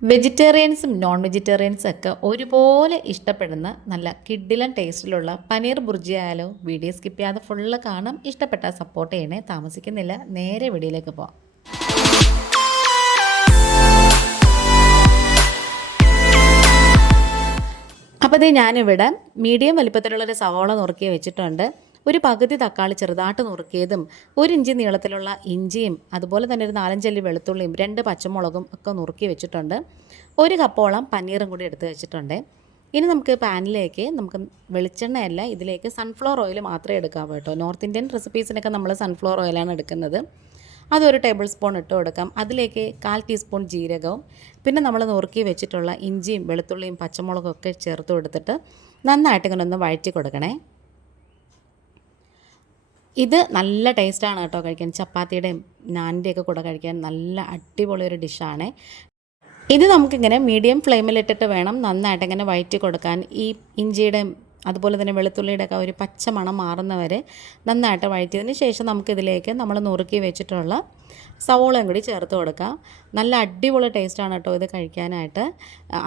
വെജിറ്റേറിയൻസും non വെജിറ്റേറിയൻസും ഒക്കെ ഒരുപോലെ ഇഷ്ടപ്പെടുന്ന നല്ല കിഡിലൻ ടേസ്റ്റിലുള്ള പനീർ ബുർജി ആയാലോ? വീഡിയോ സ്കിപ്പ് ചെയ്യാതെ ഫുള്ള് കാണാം. ഇഷ്ടപ്പെട്ടാൽ സപ്പോർട്ട് ചെയ്യണേ. താമസിക്കുന്നില്ല, നേരെ വീഡിയോയിലേക്ക് പോവാം. അപ്പോൾ ഇത് ഞാനിവിടെ മീഡിയം വലിപ്പത്തിലുള്ളൊരു സവാള നുറുക്കി വെച്ചിട്ടുണ്ട്. ഒരു പകുതി തക്കാളി ചെറുതായിട്ട് നുറുക്കിയതും 1 ഇഞ്ച് നീളത്തിലുള്ള ഇഞ്ചിയും അതുപോലെ തന്നെ ഒരു 4-5 അല്ലി വെളുത്തുള്ളിയും 2 പച്ചമുളകും ഒക്കെ നുറുക്കി വെച്ചിട്ടുണ്ട്. 1 കപ്പോളം പനീറും കൂടി എടുത്ത് വെച്ചിട്ടുണ്ട്. ഇനി നമുക്ക് പാനിലേക്ക് നമുക്ക് വെളിച്ചെണ്ണയല്ല, ഇതിലേക്ക് സൺഫ്ലവർ ഓയിൽ മാത്രമേ എടുക്കാവൂ കേട്ടോ. നോർത്ത് ഇന്ത്യൻ റെസിപ്പീസിനൊക്കെ നമ്മൾ സൺഫ്ലവർ ഓയിലാണ് എടുക്കുന്നത്. അതൊരു ടേബിൾ സ്പൂൺ ഇട്ട് കൊടുക്കാം. അതിലേക്ക് 1/4 ടീസ്പൂൺ ജീരകവും പിന്നെ നമ്മൾ നുറുക്കി വെച്ചിട്ടുള്ള ഇഞ്ചിയും വെളുത്തുള്ളിയും പച്ചമുളകും ഒക്കെ ചേർത്ത് കൊടുത്തിട്ട് നന്നായിട്ട് ഇങ്ങനെ ഒന്ന് വഴറ്റി കൊടുക്കണേ. ഇത് നല്ല ടേസ്റ്റാണ് കേട്ടോ കഴിക്കാൻ. ചപ്പാത്തിയുടെയും നാനിൻ്റെയൊക്കെ കൂടെ കഴിക്കാൻ നല്ല അടിപൊളി ഒരു ഡിഷാണ്. ഇത് നമുക്കിങ്ങനെ മീഡിയം ഫ്ലെയിമിലിട്ടിട്ട് വേണം നന്നായിട്ട് ഇങ്ങനെ വഴറ്റി കൊടുക്കാൻ. ഈ ഇഞ്ചിയുടെയും അതുപോലെ തന്നെ വെളുത്തുള്ളിയുടെ ഒക്കെ ഒരു പച്ച മണം മാറുന്നവരെ നന്നായിട്ട് വഴറ്റിയതിന് ശേഷം നമുക്കിതിലേക്ക് നമ്മൾ നുറുക്കി വെച്ചിട്ടുള്ള സവോളയും കൂടി ചേർത്ത് കൊടുക്കാം. നല്ല അടിപൊളി ടേസ്റ്റാണ് കേട്ടോ ഇത് കഴിക്കാനായിട്ട്.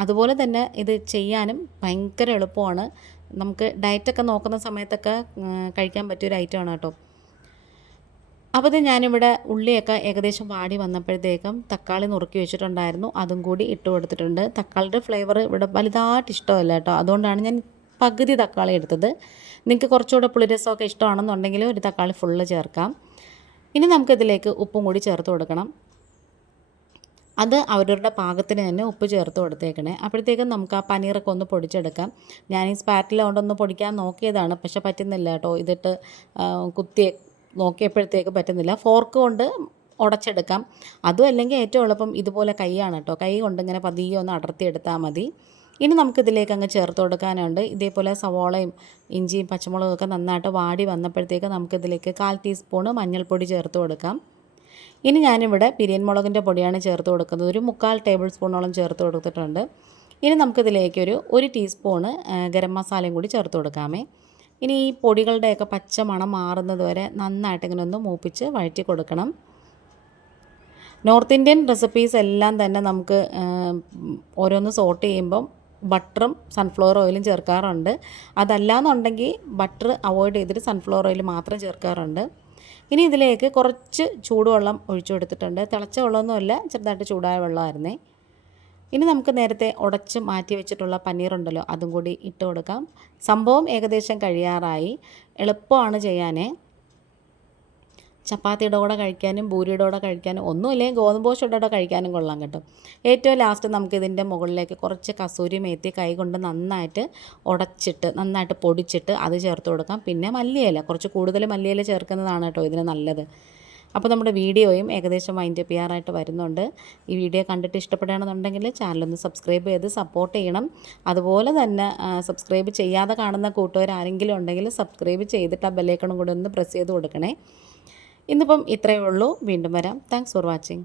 അതുപോലെ തന്നെ ഇത് ചെയ്യാനും ഭയങ്കര എളുപ്പമാണ്. നമുക്ക് ഡയറ്റൊക്കെ നോക്കുന്ന സമയത്തൊക്കെ കഴിക്കാൻ പറ്റിയൊരു ഐറ്റമാണ് കേട്ടോ. അപ്പോൾ ഇത് ഞാനിവിടെ ഉള്ളിയൊക്കെ ഏകദേശം വാടി വന്നപ്പോഴത്തേക്കും തക്കാളി നുറുക്കി വെച്ചിട്ടുണ്ടായിരുന്നു, അതും കൂടി ഇട്ട് കൊടുത്തിട്ടുണ്ട്. തക്കാളിയുടെ ഫ്ലേവർ ഇവിടെ വലുതായിട്ട് ഇഷ്ടമല്ല കേട്ടോ, അതുകൊണ്ടാണ് ഞാൻ പകുതി തക്കാളി എടുത്തത്. നിങ്ങൾക്ക് കുറച്ചുകൂടെ പുളിരസമൊക്കെ ഇഷ്ടമാണെന്നുണ്ടെങ്കിൽ ഒരു തക്കാളി ഫുള്ള് ചേർക്കാം. ഇനി നമുക്കിതിലേക്ക് ഉപ്പും കൂടി ചേർത്ത് കൊടുക്കണം. അത് അവരവരുടെ പാകത്തിന് തന്നെ ഉപ്പ് ചേർത്ത് കൊടുത്തേക്കണേ. അപ്പോഴത്തേക്കും നമുക്ക് ആ പനീറൊക്കെ ഒന്ന് പൊടിച്ചെടുക്കാം. ഞാൻ ഈ സ്പാറ്റില കൊണ്ടൊന്ന് പൊടിക്കാൻ നോക്കിയതാണ്, പക്ഷെ പറ്റുന്നില്ല കേട്ടോ. ഇതിട്ട് കുത്തി നോക്കിയപ്പോഴത്തേക്ക് പറ്റുന്നില്ല. ഫോർക്ക് കൊണ്ട് ഉടച്ചെടുക്കാം. അതും അല്ലെങ്കിൽ ഏറ്റവും എളുപ്പം ഇതുപോലെ കൈയാണ് കേട്ടോ. കൈ കൊണ്ട് ഇങ്ങനെ പതിയെ ഒന്ന് അടർത്തിയെടുത്താൽ മതി. ഇനി നമുക്കിതിലേക്ക് അങ്ങ് ചേർത്ത് കൊടുക്കാനുണ്ട്. ഇതേപോലെ സവോളയും ഇഞ്ചിയും പച്ചമുളകും ഒക്കെ നന്നായിട്ട് വാടി വന്നപ്പോഴത്തേക്ക് നമുക്കിതിലേക്ക് 1/4 ടീസ്പൂണ് മഞ്ഞൾപ്പൊടി ചേർത്ത് കൊടുക്കാം. ഇനി ഞാനിവിടെ പിരിയൻ മുളകിൻ്റെ പൊടിയാണ് ചേർത്ത് കൊടുക്കുന്നത്. ഒരു 1/4 ടേബിൾ സ്പൂണോളം ചേർത്ത് കൊടുത്തിട്ടുണ്ട്. ഇനി നമുക്കിതിലേക്കൊരു 1 ടീസ്പൂണ് ഗരം മസാലയും കൂടി ചേർത്ത് കൊടുക്കാമേ. ഇനി ഈ പൊടികളുടെയൊക്കെ പച്ച മണം മാറുന്നത് വരെ നന്നായിട്ട് ഇങ്ങനെ ഒന്ന് മൂപ്പിച്ച് വഴറ്റി കൊടുക്കണം. നോർത്ത് ഇന്ത്യൻ റെസിപ്പീസ് എല്ലാം തന്നെ നമുക്ക് ഓരോന്ന് സോട്ട് ചെയ്യുമ്പം ബട്ടറും സൺഫ്ലവർ ഓയിലും ചേർക്കാറുണ്ട്. അതല്ലാന്നുണ്ടെങ്കിൽ ബട്ടർ അവോയ്ഡ് ചെയ്തിട്ട് സൺഫ്ലവർ ഓയിൽ മാത്രം ചേർക്കാറുണ്ട്. ഇനി ഇതിലേക്ക് കുറച്ച് ചൂടുവെള്ളം ഒഴിച്ചു കൊടുത്തിട്ടുണ്ട്. തിളച്ച വെള്ളമൊന്നുമല്ല, ചെറുതായിട്ട് ചൂടായ വെള്ളമായിരുന്നേ. ഇനി നമുക്ക് നേരത്തെ ഉടച്ച് മാറ്റി വെച്ചിട്ടുള്ള പനീറുണ്ടല്ലോ, അതും കൂടി ഇട്ട് കൊടുക്കാം. സംഭവം ഏകദേശം കഴിയാറായി. എളുപ്പമാണ് ചെയ്യാനേ. ചപ്പാത്തിയുടെ കൂടെ കഴിക്കാനും പൂരിയുടെ കൂടെ കഴിക്കാനും ഒന്നുമില്ലെങ്കിൽ ഗോതമ്പോശയുടെ കൂടെ കഴിക്കാനും കൊള്ളാം കേട്ടോ. ഏറ്റവും ലാസ്റ്റ് നമുക്കിതിൻ്റെ മുകളിലേക്ക് കുറച്ച് കസൂരി മേത്തി കൈ കൊണ്ട് നന്നായിട്ട് ഉടച്ചിട്ട് നന്നായിട്ട് പൊടിച്ചിട്ട് അത് ചേർത്ത് കൊടുക്കാം. പിന്നെ മല്ലിയില, കുറച്ച് കൂടുതൽ മല്ലിയില ചേർക്കുന്നതാണ് കേട്ടോ ഇതിന് നല്ലത്. അപ്പോൾ നമ്മുടെ വീഡിയോയും ഏകദേശം വൈൻഡ് അപ്പ് ചെയ്യാറായിട്ട് വരുന്നുണ്ട്. ഈ വീഡിയോ കണ്ടിട്ട് ഇഷ്ടപ്പെടുകയാണെന്നുണ്ടെങ്കിൽ ചാനലൊന്ന് സബ്സ്ക്രൈബ് ചെയ്ത് സപ്പോർട്ട് ചെയ്യണം. അതുപോലെ തന്നെ സബ്സ്ക്രൈബ് ചെയ്യാതെ കാണുന്ന കൂട്ടുകാർ ആരെങ്കിലും ഉണ്ടെങ്കിൽ സബ്സ്ക്രൈബ് ചെയ്തിട്ട് ആ ബെല്ലൈക്കണും കൂടെ ഒന്ന് പ്രസ് ചെയ്ത് കൊടുക്കണേ. ഇന്നിപ്പം ഇത്രയേ ഉള്ളൂ. വീണ്ടും വരാം. Thanks for watching.